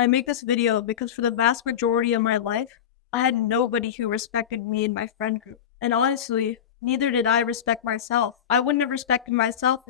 I make this video because for the vast majority of my life, I had nobody who respected me in my friend group. And honestly, neither did I respect myself. I wouldn't have respected myself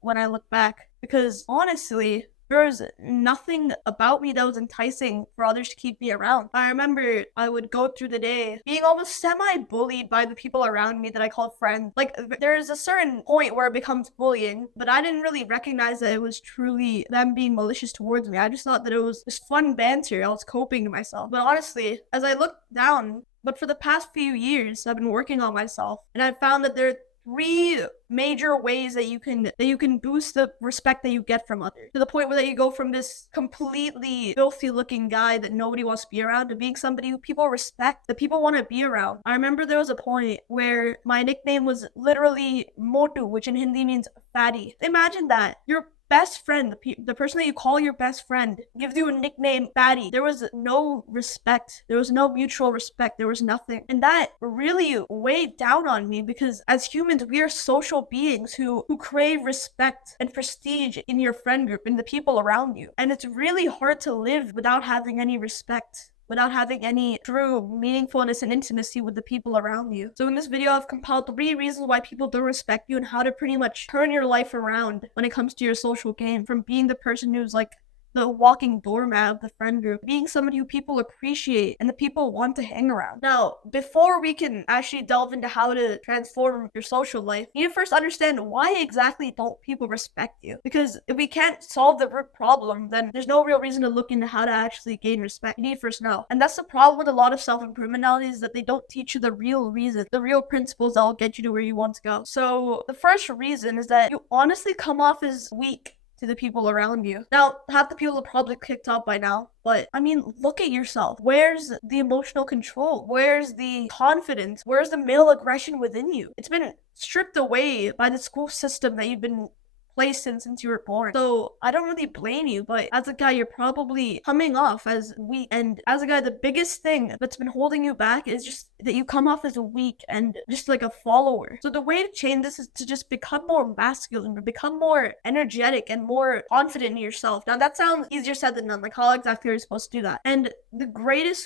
when I look back. Because honestly, there was nothing about me that was enticing for others to keep me around. I remember I would go through the day being almost semi-bullied by the people around me that I called friends. Like, there's a certain point where it becomes bullying, but I didn't really recognize that it was truly them being malicious towards me. I just thought that it was just fun banter. I was coping to myself. But honestly, as I look down, but for the past few years, I've been working on myself, and I've found that there are three major ways that you can boost the respect that you get from others, to the point where that you go from this completely filthy looking guy that nobody wants to be around to being somebody who people respect, that people want to be around. I remember there was a point where my nickname was literally Motu, which in Hindi means fatty. Imagine that. Your best friend, the person that you call your best friend, gives you a nickname fatty. There was no respect. There was no mutual respect. There was nothing. And that really weighed down on me, because as humans, we are social beings who crave respect and prestige in your friend group, in the people around you. And it's really hard to live without having any respect, without having any true meaningfulness and intimacy with the people around you. So in this video, I've compiled 3 reasons why people don't respect you and how to pretty much turn your life around when it comes to your social game, from being the person who's like the walking doormat of the friend group, being somebody who people appreciate and the people want to hang around. Now, before we can actually delve into how to transform your social life, you need to first understand why exactly don't people respect you. Because if we can't solve the root problem, then there's no real reason to look into how to actually gain respect. You need to first know. And that's the problem with a lot of self-improvement nowadays, is that they don't teach you the real reason, the real principles that will get you to where you want to go. So the first reason is that you honestly come off as weak to the people around you. Now, half the people are probably kicked out by now, but I mean, look at yourself. Where's the emotional control? Where's the confidence? Where's the male aggression within you? It's been stripped away by the school system that you've been placed in since you were born. So I don't really blame you, but as a guy, you're probably coming off as weak. And as a guy, the biggest thing that's been holding you back is just that you come off as weak and just like a follower. So the way to change this is to just become more masculine, or become more energetic and more confident in yourself. Now that sounds easier said than done. Like, how exactly are you supposed to do that? And the greatest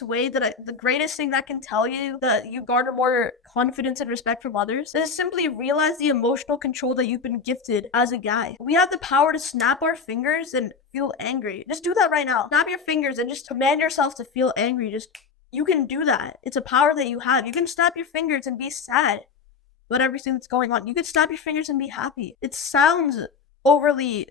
thing that can tell you that you garner more confidence and respect from others is simply realize the emotional control that you've been gifted as a guy. We have the power to snap our fingers and feel angry. Just do that right now. Snap your fingers and just command yourself to feel angry. You can do that. It's a power that you have. You can snap your fingers and be sad about everything that's going on. You can snap your fingers and be happy. It sounds overly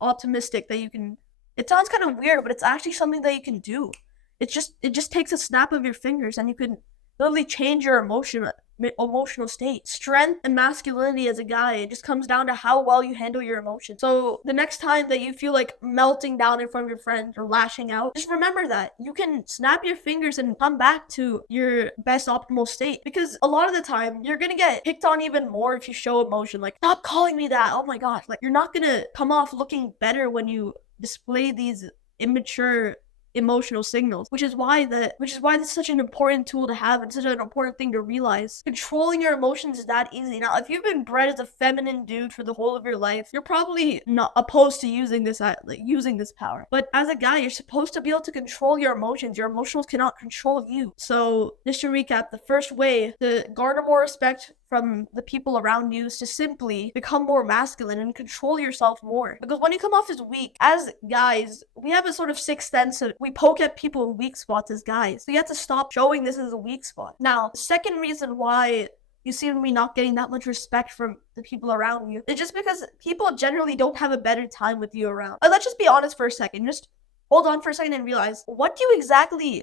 optimistic that you can. It sounds kind of weird, but it's actually something that you can do. It just takes a snap of your fingers, and you can literally change your emotional state. Strength and masculinity as a guy, it just comes down to how well you handle your emotions. So the next time that you feel like melting down in front of your friends or lashing out, just remember that you can snap your fingers and come back to your best optimal state. Because a lot of the time, you're gonna get picked on even more if you show emotion. Like, stop calling me that, oh my gosh. Like, you're not gonna come off looking better when you display these immature emotional signals, which is why this is such an important tool to have and such an important thing to realize. Controlling your emotions is that easy. Now, if you've been bred as a feminine dude for the whole of your life, you're probably not opposed to using this power. But as a guy, you're supposed to be able to control your emotions. Your emotions cannot control you. So, just to recap, the first way to garner more respect from the people around you is to simply become more masculine and control yourself more. Because when you come off as weak, as guys, we have a sort of sixth sense of, we poke at people in weak spots as guys. So you have to stop showing this as a weak spot. Now, the second reason why you seem to be not getting that much respect from the people around you is just because people generally don't have a better time with you around. Let's just be honest for a second. Just hold on for a second and realize, what do you exactly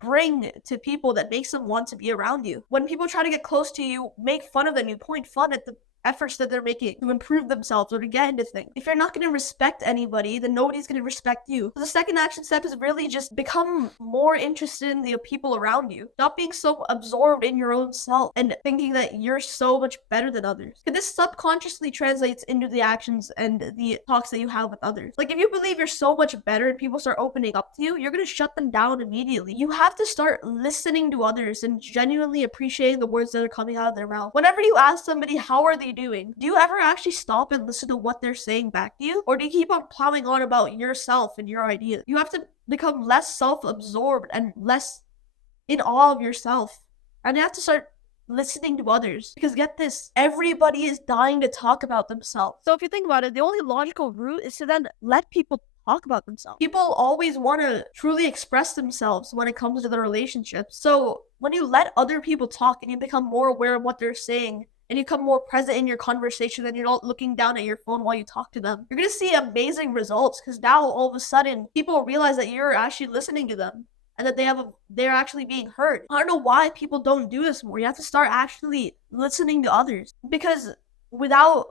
bring to people that makes them want to be around you? When people try to get close to you, make fun of them, you point fun at the efforts that they're making to improve themselves or to get into things. If you're not going to respect anybody, then nobody's going to respect you. So the second action step is really just become more interested in the people around you. Stop being so absorbed in your own self and thinking that you're so much better than others. Because this subconsciously translates into the actions and the talks that you have with others. Like, if you believe you're so much better and people start opening up to you, you're going to shut them down immediately. You have to start listening to others and genuinely appreciating the words that are coming out of their mouth. Whenever you ask somebody, how are they actually doing? Do you ever actually stop and listen to what they're saying back to you? Or do you keep on plowing on about yourself and your ideas? You have to become less self-absorbed and less in awe of yourself. And you have to start listening to others. Because get this, everybody is dying to talk about themselves. So if you think about it, the only logical route is to then let people talk about themselves. People always want to truly express themselves when it comes to their relationships. So when you let other people talk and you become more aware of what they're saying, and you become more present in your conversation and you're not looking down at your phone while you talk to them, you're going to see amazing results, because now all of a sudden people realize that you're actually listening to them and that they're actually being heard. I don't know why people don't do this more. You have to start actually listening to others, because without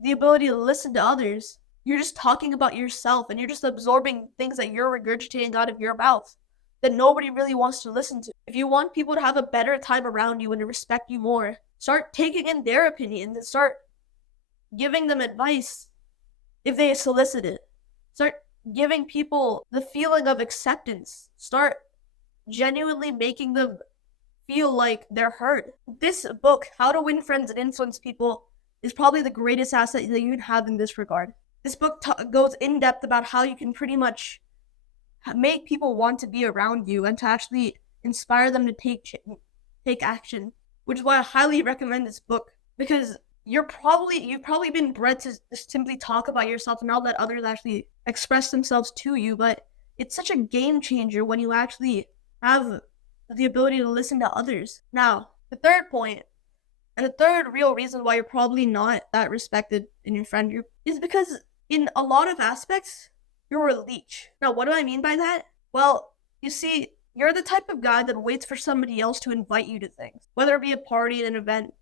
the ability to listen to others, you're just talking about yourself and you're just absorbing things that you're regurgitating out of your mouth that nobody really wants to listen to. If you want people to have a better time around you and to respect you more, start taking in their opinions and start giving them advice if they solicit it. Start giving people the feeling of acceptance. Start genuinely making them feel like they're heard. This book, How to Win Friends and Influence People, is probably the greatest asset that you can have in this regard. This book goes in depth about how you can pretty much make people want to be around you and to actually inspire them to take action, which is why I highly recommend this book, because you've probably been bred to just simply talk about yourself and not let others actually express themselves to you. But it's such a game changer when you actually have the ability to listen to others. Now, the third point, and the third real reason why you're probably not that respected in your friend group, is because in a lot of aspects, you're a leech. Now, what do I mean by that? Well, you see, you're the type of guy that waits for somebody else to invite you to things, whether it be a party, an event.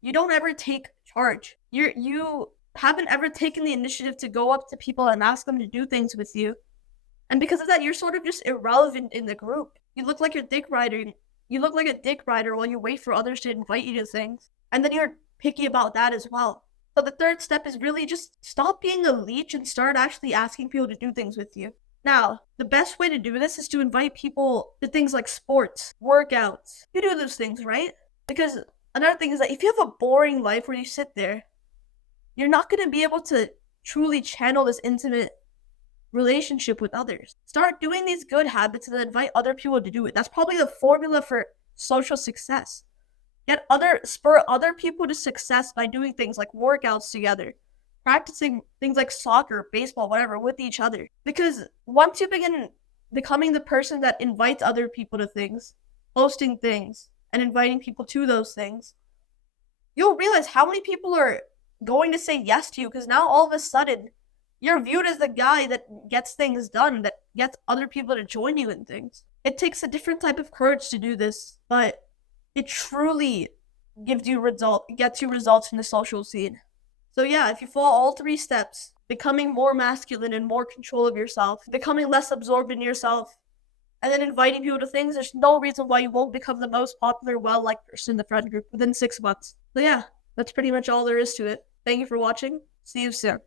You don't ever take charge. You haven't ever taken the initiative to go up to people and ask them to do things with you. And because of that, you're sort of just irrelevant in the group. You look like a dick rider. You look like a dick rider while you wait for others to invite you to things. And then you're picky about that as well. So the third step is really just stop being a leech and start actually asking people to do things with you. Now, the best way to do this is to invite people to things like sports, workouts. You do those things, right? Because another thing is that if you have a boring life where you sit there, you're not going to be able to truly channel this intimate relationship with others. Start doing these good habits and then invite other people to do it. That's probably the formula for social success. Spur other people to success by doing things like workouts together, practicing things like soccer, baseball, whatever, with each other. Because once you begin becoming the person that invites other people to things, hosting things, and inviting people to those things, you'll realize how many people are going to say yes to you, because now all of a sudden, you're viewed as the guy that gets things done, that gets other people to join you in things. It takes a different type of courage to do this, but it truly gets you results in the social scene. So yeah, if you follow all three steps, becoming more masculine and more control of yourself, becoming less absorbed in yourself, and then inviting people to things, there's no reason why you won't become the most popular, well-liked person in the friend group within 6 months. So yeah, that's pretty much all there is to it. Thank you for watching. See you soon.